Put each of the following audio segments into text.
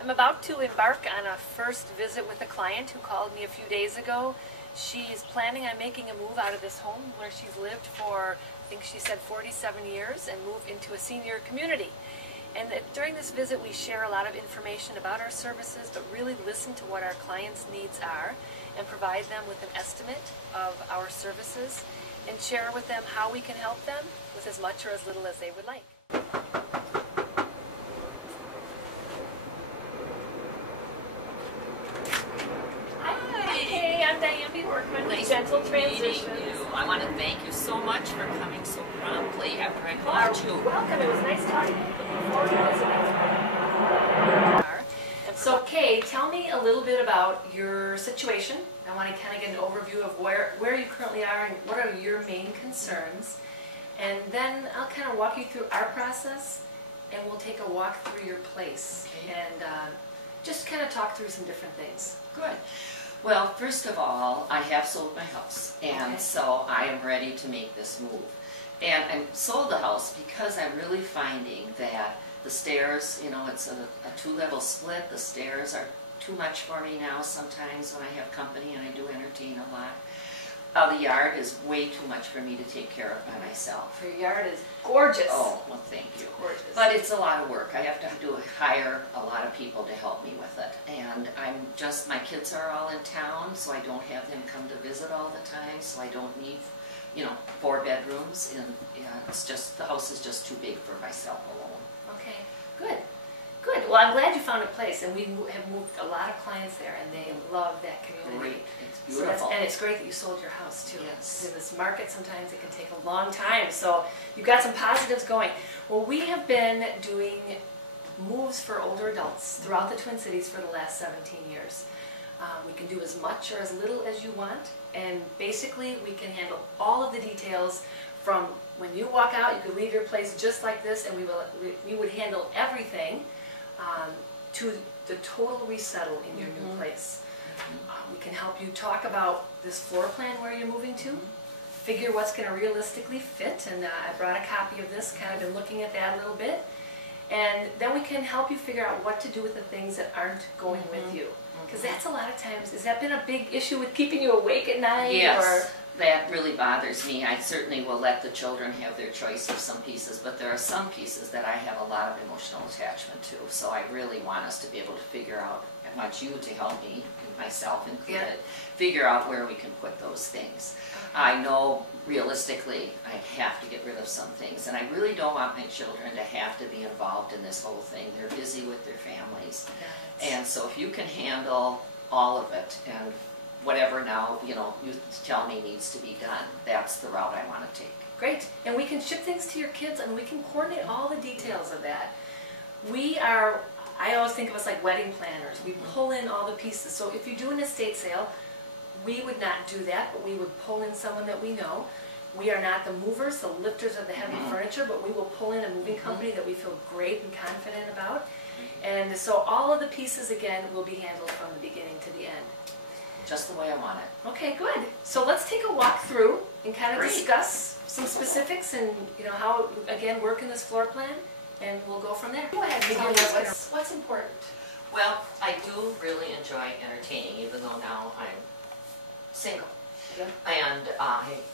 I'm about to embark on a first visit with a client who called me a few days ago. She's planning on making a move out of this home where she's lived for, I think she said 47 years, and move into a senior community. And during this visit we share a lot of information about our services, but really listen to what our clients' needs are and provide them with an estimate of our services and share with them how we can help them with as much or as little as they would like. I'm Diane Bjorkman with Gentle Transitions. I want to thank you so much for coming so promptly after I called you. Welcome. It was nice talking to you. Looking forward to visiting. So, Kay, tell me a little bit about your situation. I want to kind of get an overview of where you currently are and what are your main concerns. And then I'll kind of walk you through our process, and we'll take a walk through your place and just kind of talk through some different things. Good. Well, first of all, I have sold my house, and so I am ready to make this move. And I sold the house because I'm really finding that the stairs, you know, it's a two-level split. The stairs are too much for me now sometimes when I have company, and I do entertain a lot. The yard is way too much for me to take care of by myself. Your yard is gorgeous. Oh, well, thank you. It's gorgeous. But it's a lot of work. I have to hire a lot of people to help me with it. And my kids are all in town, so I don't have them come to visit all the time, so I don't need, 4 bedrooms. And it's just, the house is just too big for myself alone. Okay, good. Good. Well, I'm glad you found a place, and we have moved a lot of clients there, and they love that community. Great. It's beautiful. And it's great that you sold your house, too. Yes. In this market, sometimes it can take a long time, so you've got some positives going. Well, we have been doing moves for older adults throughout the Twin Cities for the last 17 years. We can do as much or as little as you want, and basically we can handle all of the details from when you walk out. You could leave your place just like this, and we would handle everything to the total resettle in your new place. We can help you talk about this floor plan where you're moving to, figure what's going to realistically fit, and I brought a copy of this, kind of been looking at that a little bit, and then we can help you figure out what to do with the things that aren't going with you. Because that's a lot of times, has that been a big issue with keeping you awake at night? Yes. Or? That really bothers me. I certainly will let the children have their choice of some pieces, but there are some pieces that I have a lot of emotional attachment to. So I really want us to be able to figure out, I want you to help me, myself included, figure out where we can put those things. I know realistically I have to get rid of some things, and I really don't want my children to have to be involved in this whole thing. They're busy with their families. And so if you can handle all of it, and whatever now, you tell me needs to be done, that's the route I want to take. Great. And we can ship things to your kids, and we can coordinate all the details of that. I always think of us like wedding planners. We pull in all the pieces. So if you do an estate sale, we would not do that, but we would pull in someone that we know. We are not the movers, the lifters of the heavy furniture, but we will pull in a moving company that we feel great and confident about. And so all of the pieces, again, will be handled from the beginning to the end. Just the way I want it. Okay, good. So let's take a walk through and kind of discuss some specifics and how again work in this floor plan, and we'll go from there. Go ahead. Tell me what's important. Well, I do really enjoy entertaining, even though now I'm single. And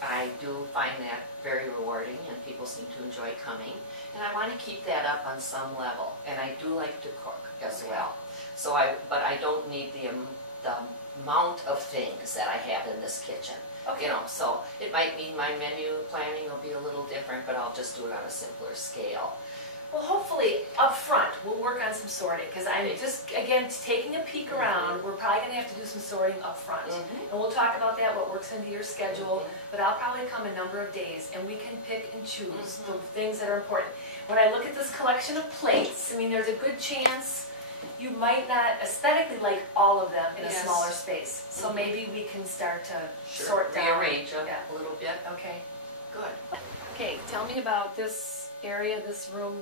I do find that very rewarding, and people seem to enjoy coming. And I want to keep that up on some level. And I do like to cook as well. So but I don't need the amount of things that I have in this kitchen. So it might mean my menu planning will be a little different, but I'll just do it on a simpler scale. Well, hopefully up front we'll work on some sorting, because I'm just, again, taking a peek around. We're probably going to have to do some sorting up front. And we'll talk about that, what works into your schedule, but I'll probably come a number of days, and we can pick and choose the things that are important. When I look at this collection of plates, I mean, there's a good chance you might not aesthetically like all of them in a smaller space. So maybe we can start to sort down. Rearrange them a little bit. Okay. Good. Okay, tell me about this area, this room.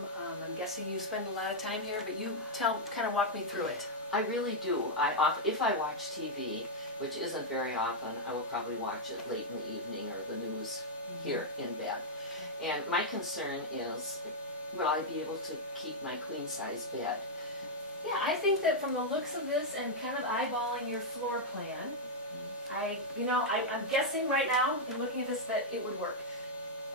I'm guessing you spend a lot of time here, but you kind of walk me through it. I really do. If I watch TV, which isn't very often, I will probably watch it late in the evening or the news here in bed. And my concern is, will I be able to keep my queen-size bed Yeah, I think that from the looks of this and kind of eyeballing your floor plan, I'm guessing right now, in looking at this, that it would work.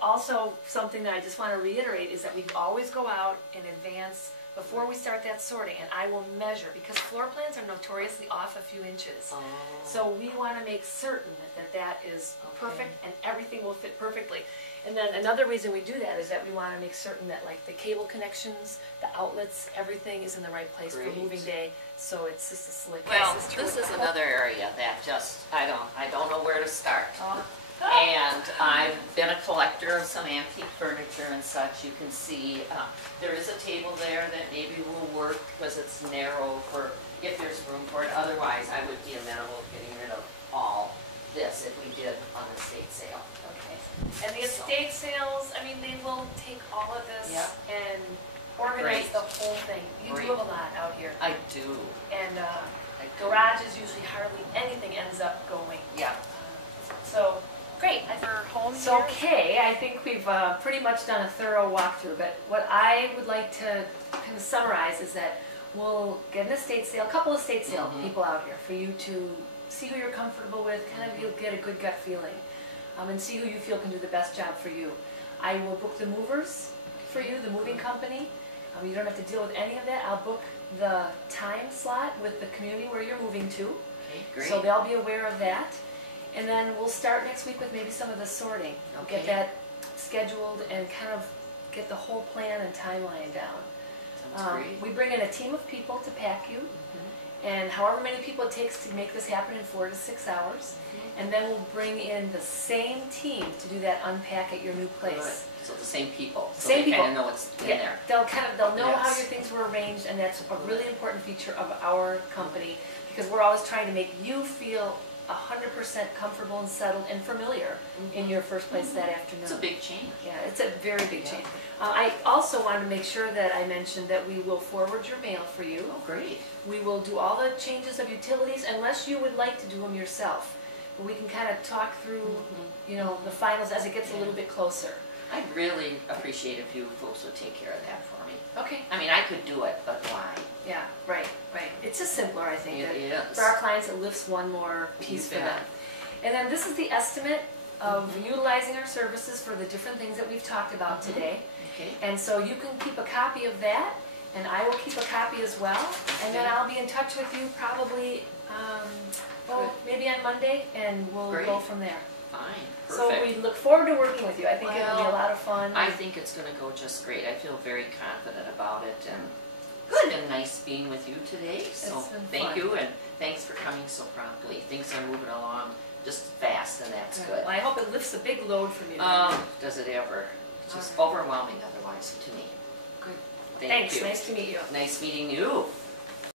Also, something that I just want to reiterate is that we always go out in advance before we start that sorting, and I will measure, because floor plans are notoriously off a few inches. Oh. So we want to make certain that is perfect and everything will fit perfectly. And then another reason we do that is that we want to make certain that, like, the cable connections, the outlets, everything is in the right place for moving day, so it's just a slick. Well, this is another area that just, I don't know where to start. Oh. And I've been a collector of some antique furniture and such. You can see there is a table there that maybe will work because it's narrow for, if there's room for it. Otherwise, I would be amenable to getting rid of all this if we did on an estate sale. Okay. And the estate sales, I mean, they will take all of this and organize the whole thing. You do have a lot out here. I do. And garages, usually hardly anything ends up going. Yeah. So, great. It's okay. I think we've pretty much done a thorough walkthrough, but what I would like to kind of summarize is that we'll get an estate sale, a couple of estate sale people out here for you to see who you're comfortable with, kind of you'll get a good gut feeling, and see who you feel can do the best job for you. I will book the movers for you, the moving company. You don't have to deal with any of that. I'll book the time slot with the community where you're moving to. Okay, great. So they'll be aware of that. And then we'll start next week with maybe some of the sorting. Okay. Get that scheduled and kind of get the whole plan and timeline down. Sounds great. We bring in a team of people to pack you, and however many people it takes to make this happen in 4 to 6 hours. And then we'll bring in the same team to do that unpack at your new place. Good. So the same people. So Same they people. kind of know what's in there. They'll know how Yes. your things were arranged, and that's a really important feature of our company, because we're always trying to make you feel 100% comfortable and settled and familiar in your first place that afternoon. It's a big change. Yeah, it's a very big change. I also wanted to make sure that I mentioned that we will forward your mail for you. Oh, great. We will do all the changes of utilities unless you would like to do them yourself. But we can kind of talk through, the finals as it gets a little bit closer. I'd really appreciate if you folks would take care of that for me. Okay. I mean, I could do it, but why? Yeah, right. It's just simpler, I think. It is. For our clients, it lifts one more piece for them. And then this is the estimate of utilizing our services for the different things that we've talked about today. Okay. And so you can keep a copy of that, and I will keep a copy as well. And then I'll be in touch with you probably, maybe on Monday, and we'll go from there. Fine. So Perfect. we look forward to working with you. I think it'll be a lot of fun. I think it's going to go just great. I feel very confident about it, and it's been nice being with you today. So It's been thank fun. you, and thanks for coming so promptly. Things are moving along just fast, and that's good. Well, I hope it lifts a big load from you. Does it ever? It's just All overwhelming otherwise to me. Good. Thank Thanks. you. Nice to meet you. Nice meeting you.